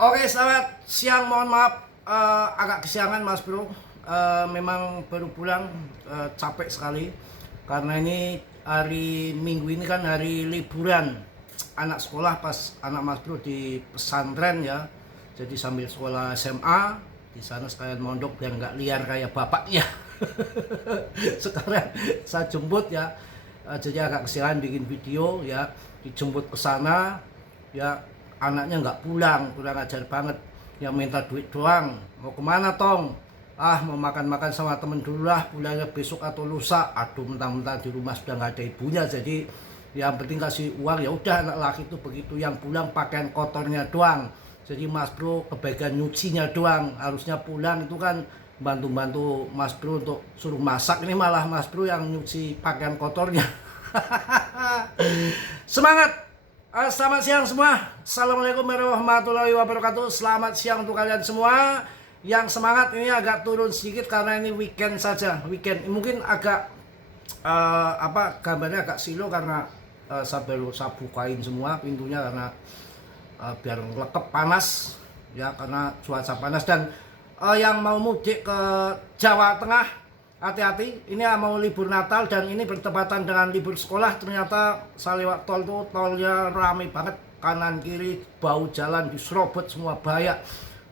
Oke, selamat siang. Mohon maaf agak kesiangan Mas Bro. Memang baru pulang, capek sekali. Karena ini hari Minggu ini kan hari liburan anak sekolah pas anak Mas Bro di pesantren ya. Jadi sambil sekolah SMA di sana sekalian mondok biar nggak liar kayak bapaknya. Sekarang saya jemput ya. Jadi agak kesiangan bikin video ya. Dijemput ke sana ya, anaknya nggak pulang, kurang ajar banget, yang minta duit doang. Mau kemana Tong? Mau makan-makan sama temen dulu lah, pulangnya besok atau lusa. Aduh, mentang-mentang di rumah sudah nggak ada ibunya, jadi yang penting kasih uang. Ya udah, anak laki itu begitu, yang pulang pakaian kotornya doang. Jadi Mas Bro kebaikan nyucinya doang. Harusnya pulang itu kan bantu-bantu Mas Bro untuk suruh masak, ini malah Mas Bro yang nyuci pakaian kotornya. Semangat. Selamat siang semua. Assalamualaikum warahmatullahi wabarakatuh. Selamat siang untuk kalian semua. Yang semangat ini agak turun sedikit karena ini weekend saja. Weekend mungkin agak gambarnya agak silo karena saya baru bukain semua pintunya karena biar lekep panas ya, karena cuaca panas. Dan yang mau mudik ke Jawa Tengah, hati-hati, ini mau libur Natal dan ini bertepatan dengan libur sekolah. Ternyata saya lewat tol tuh, tolnya rame banget, kanan kiri bau jalan diserobot semua, bahaya.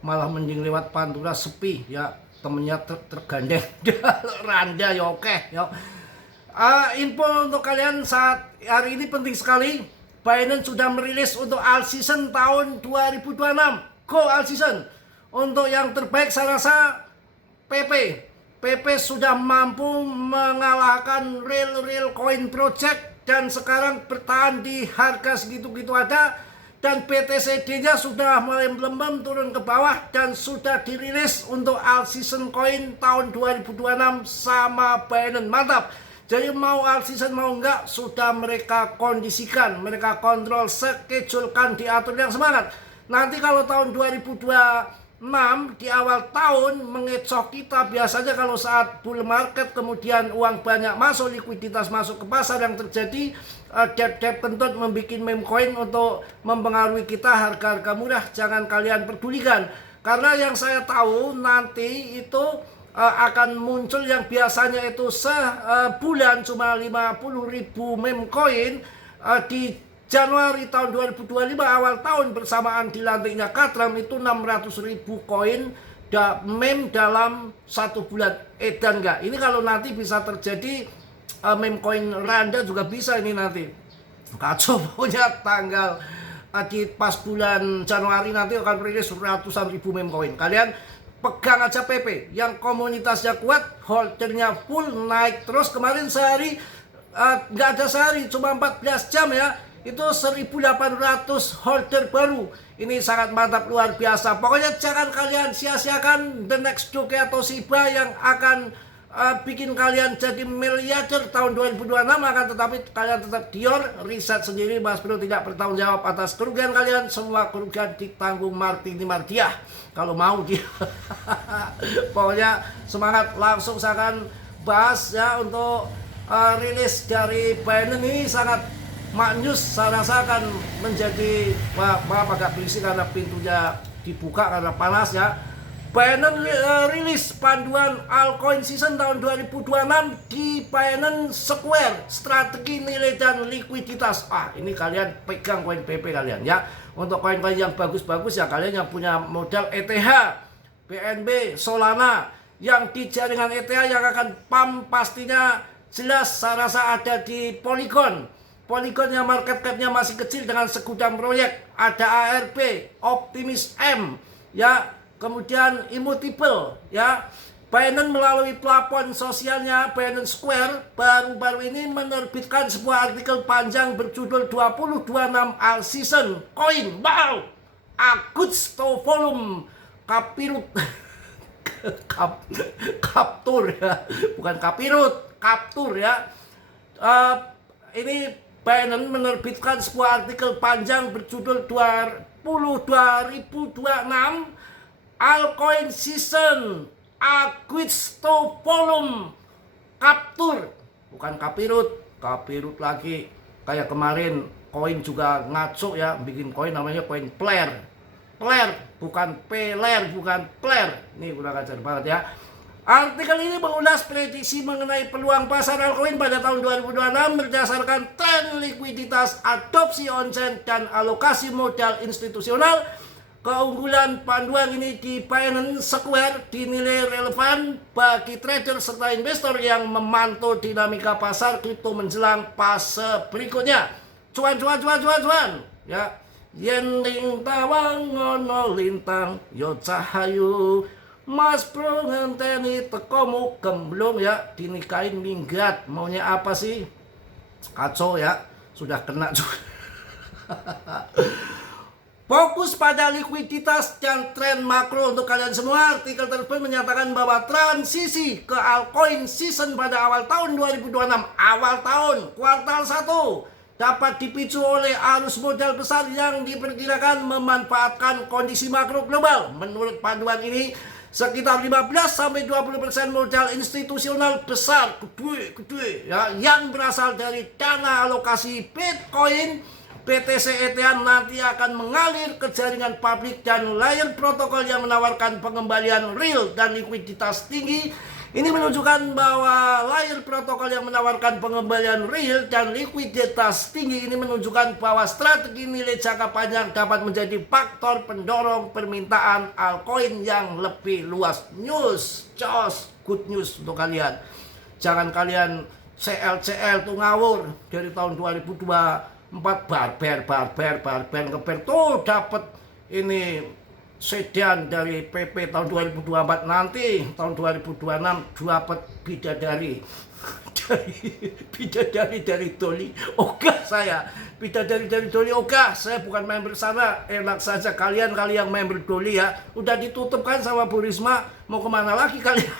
Malah mending lewat Pantura sepi ya, temennya tergandeng randa ya. Oke ya. Info untuk kalian saat hari ini penting sekali. Binance sudah merilis untuk all season tahun 2026. Go all season. Untuk yang terbaik saya rasa PP sudah mampu mengalahkan Real Coin Project dan sekarang bertahan di harga segitu-gitu ada. Dan BTCD-nya sudah mulai melembem turun ke bawah dan sudah dirilis untuk all season coin tahun 2026 sama Binance. Mantap. Jadi mau all season mau enggak sudah mereka kondisikan, mereka kontrol, schedulekan, diatur yang semangat. Nanti kalau tahun 2026 di awal tahun mengecoh kita, biasanya kalau saat bull market kemudian uang banyak masuk, likuiditas masuk ke pasar, yang terjadi debt kentut membuat meme coin untuk mempengaruhi kita, harga-harga murah. Jangan kalian pedulikan, karena yang saya tahu nanti itu akan muncul yang biasanya itu sebulan cuma 50.000 meme coin di Januari tahun 2025 awal tahun bersamaan dilantiknya Katram itu 600.000 koin meme dalam satu bulan. Edan enggak? Ini kalau nanti bisa terjadi meme coin randa juga bisa ini nanti. Kacau punya tanggal di pas bulan Januari nanti akan rilis ratusan ribu meme coin. Kalian pegang aja PP yang komunitasnya kuat, holdernya full, naik terus. Kemarin sehari nggak ada sehari, cuma 14 jam ya, itu 1.800 holder baru. Ini sangat mantap, luar biasa. Pokoknya jangan kalian sia-siakan the next Doge atau Shiba yang akan bikin kalian jadi miliarder tahun 2026. Akan tetapi kalian tetap Dior, riset sendiri. Mas Bro tidak bertanggung jawab atas kerugian kalian. Semua kerugian ditanggung Martini Mardiah kalau mau dia. Pokoknya semangat. Langsung saya akan bahas ya untuk rilis dari Binance ini. Sangat maknyus, saya rasa akan menjadi maaf agak berisik karena pintunya dibuka karena panas ya. Binance rilis panduan altcoin season tahun 2026 di Binance Square, strategi nilai dan likuiditas. Ini kalian pegang koin PP kalian ya. Untuk koin-koin yang bagus-bagus ya, kalian yang punya modal ETH, BNB, Solana, yang di jaringan ETH yang akan pump pastinya jelas saya rasa ada di Polygon. Polygon yang market cap-nya masih kecil dengan segudang proyek. Ada ARB, Optimus M, ya, kemudian Immutable, ya. Binance melalui plafon sosialnya Binance Square baru-baru ini menerbitkan sebuah artikel panjang berjudul 2026 All Season Coin. Wow! Aguts to volume kapirut. Kaptur ya, bukan kapirut, kaptur ya. Ini Binance menerbitkan sebuah artikel panjang berjudul 2026 Altcoin Season Aguits to Volume Kaptur, bukan kapirut lagi. Kayak kemarin koin juga ngaco ya, bikin koin namanya koin player. Player, bukan peler, bukan player. Ini kurang ajar banget ya. Artikel ini mengulas prediksi mengenai peluang pasar altcoin pada tahun 2026 berdasarkan tren likuiditas, adopsi on-chain, dan alokasi modal institusional. Keunggulan panduan ini di Binance Square dinilai relevan bagi trader serta investor yang memantau dinamika pasar kripto menjelang fase berikutnya. Cuan. Ya. Yen ling tawang ngono lintang yo cahayu Mas bro ngenteni tekomu gemblong ya, dinikahin minggat. Maunya apa sih? Kacau ya, sudah kena juga. Fokus pada likuiditas dan tren makro untuk kalian semua. Artikel tersebut menyatakan bahwa transisi ke altcoin season pada awal tahun 2026, awal tahun kuartal 1, dapat dipicu oleh arus modal besar yang diperkirakan memanfaatkan kondisi makro global. Menurut panduan ini, sekitar 15-20% modal institusional besar gede ya, yang berasal dari dana alokasi Bitcoin BTC ETH nanti akan mengalir ke jaringan publik dan layer protokol yang menawarkan pengembalian real dan likuiditas tinggi. Ini menunjukkan bahwa layer protokol yang menawarkan pengembalian real dan likuiditas tinggi ini menunjukkan bahwa strategi nilai jangka panjang dapat menjadi faktor pendorong permintaan altcoin yang lebih luas. Good news untuk kalian. Jangan kalian CL tuh ngawur dari tahun 2024 barber tuh dapat ini sedan dari PP tahun 2024, nanti tahun 2026 dapat bidadari dari Doli. Ogah saya bidadari dari Doli, ogah. Saya bukan member sana. Enak saja kalian kali yang member Doli ya. Udah ditutup kan sama Bu Risma, mau kemana lagi kalian?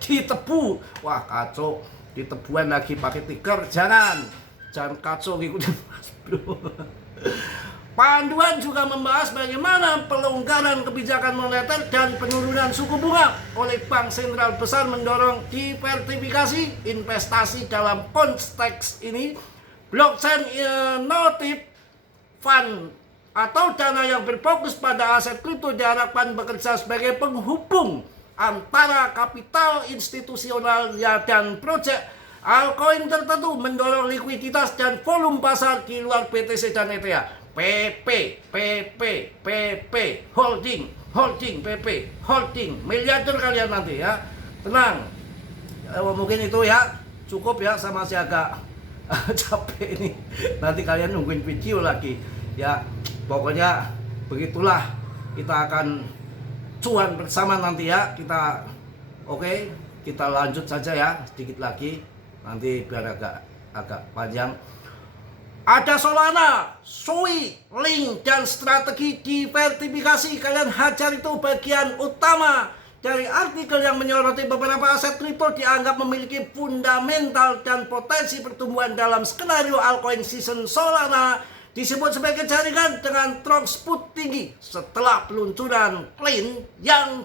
Ditebu. Wah kacau, ditebuan lagi pakai tiker. Jangan kacau ngikutin Mas Bro. Panduan juga membahas bagaimana pelonggaran kebijakan moneter dan penurunan suku bunga oleh bank sentral besar mendorong diversifikasi investasi. Dalam konteks ini, blockchain native fund atau dana yang berfokus pada aset kripto diharapkan bekerja sebagai penghubung antara kapital institusional dan proyek altcoin tertentu, mendorong likuiditas dan volume pasar di luar BTC dan ETH. PP, holding, PP, holding, miliarder kalian nanti ya. Tenang, mungkin itu ya, cukup ya, sama si agak capek ini. Nanti kalian nungguin video lagi ya. Pokoknya begitulah, kita akan cuan bersama nanti ya. Kita kita lanjut saja ya, sedikit lagi. Nanti biar agak panjang. Ada Solana, Sui, link, dan strategi diversifikasi. Kalian hajar itu bagian utama dari artikel yang menyoroti beberapa aset kripto dianggap memiliki fundamental dan potensi pertumbuhan dalam skenario altcoin season. Solana disebut sebagai jaringan dengan throughput tinggi setelah peluncuran clean yang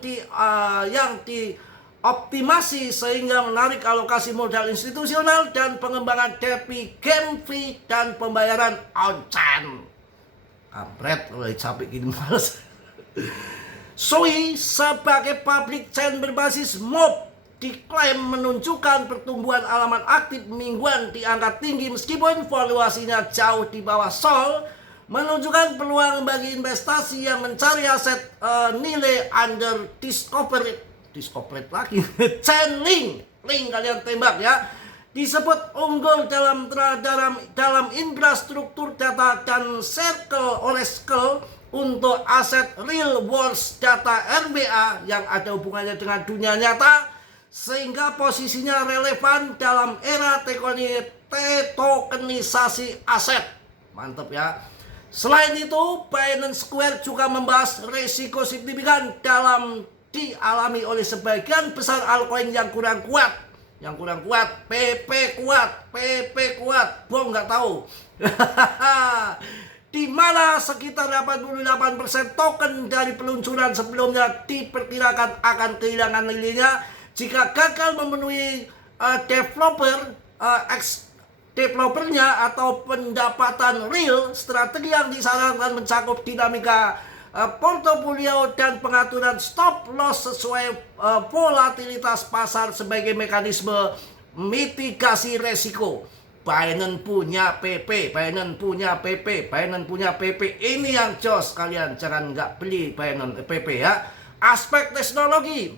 optimasi sehingga menarik alokasi modal institusional dan pengembangan DeFi, game fee, dan pembayaran on-chain. Kampret, udah capek gini males. Sui sebagai public chain berbasis MOB diklaim menunjukkan pertumbuhan alamat aktif mingguan di angka tinggi meskipun valuasinya jauh di bawah Sol, menunjukkan peluang bagi investasi yang mencari aset nilai under discovered lagi. Chain link kalian tembak ya, disebut unggul dalam infrastruktur data dan circle Oracle untuk aset real world data RBA yang ada hubungannya dengan dunia nyata, sehingga posisinya relevan dalam era tokenisasi aset. Mantap ya. Selain itu, Binance Square juga membahas risiko signifikan dialami oleh sebagian besar altcoin yang kurang kuat. PP kuat, bom nggak tahu. Di mana sekitar 88% token dari peluncuran sebelumnya diperkirakan akan kehilangan nilainya jika gagal memenuhi developernya atau pendapatan real. Strategi yang disarankan mencakup dinamika portofolio dan pengaturan stop loss sesuai volatilitas pasar sebagai mekanisme mitigasi resiko. Binance punya PP, Binance punya PP, Binance punya PP. Ini yang jos, kalian jangan nggak beli Binance PP ya. Aspek teknologi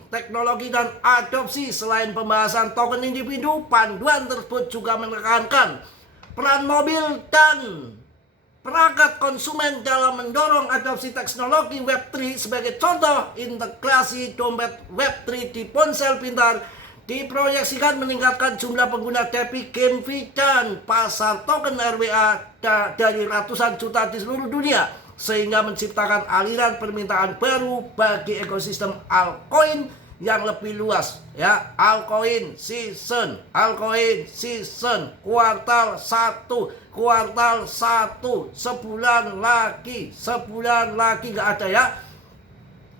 dan adopsi. Selain pembahasan token individu, panduan tersebut juga menekankan peran mobil dan perangkat konsumen dalam mendorong adopsi teknologi Web3. Sebagai contoh, integrasi dompet Web3 di ponsel pintar diproyeksikan meningkatkan jumlah pengguna Depi, GameFi, dan pasar token RWA dari ratusan juta di seluruh dunia, sehingga menciptakan aliran permintaan baru bagi ekosistem altcoin yang lebih luas ya. Altcoin season kuartal 1 sebulan lagi nggak ada ya.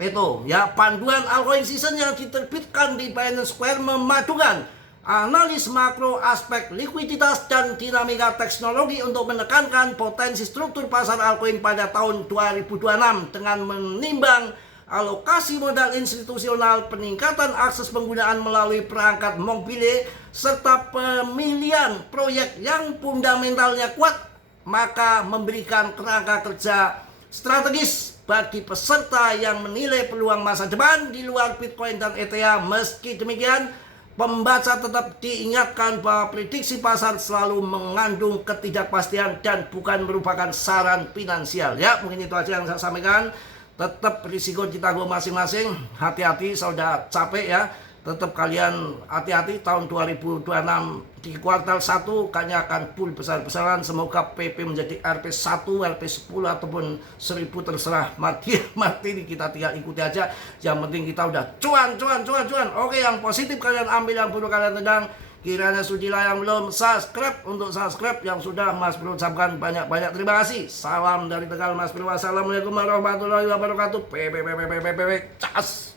Itu ya, panduan altcoin season yang diterbitkan di Binance Square memadukan analis makro, aspek likuiditas dan dinamika teknologi untuk menekankan potensi struktur pasar altcoin pada tahun 2026 dengan menimbang alokasi modal institusional, peningkatan akses penggunaan melalui perangkat mobile, serta pemilihan proyek yang fundamentalnya kuat, maka memberikan kerangka kerja strategis bagi peserta yang menilai peluang masa depan di luar Bitcoin dan ETH. Meski demikian, pembaca tetap diingatkan bahwa prediksi pasar selalu mengandung ketidakpastian dan bukan merupakan saran finansial ya. Mungkin itu aja yang saya sampaikan. Tetap risiko ditanggung masing-masing. Hati-hati, saya udah capek ya. Tetap kalian hati-hati, tahun 2026 di kuartal 1 kayaknya akan full besar-besaran. Semoga PP menjadi RP1, RP10 ataupun 1000, terserah. Mati kita tinggal ikuti aja. Yang penting kita udah cuan. Oke, yang positif kalian ambil, yang buruk kalian tendang. Kiranya sudilah yang belum subscribe untuk subscribe, yang sudah Mas Bro ucapkan banyak-banyak terima kasih. Salam dari Tegal Mas Bro. Wassalamualaikum warahmatullahi wabarakatuh. Cas.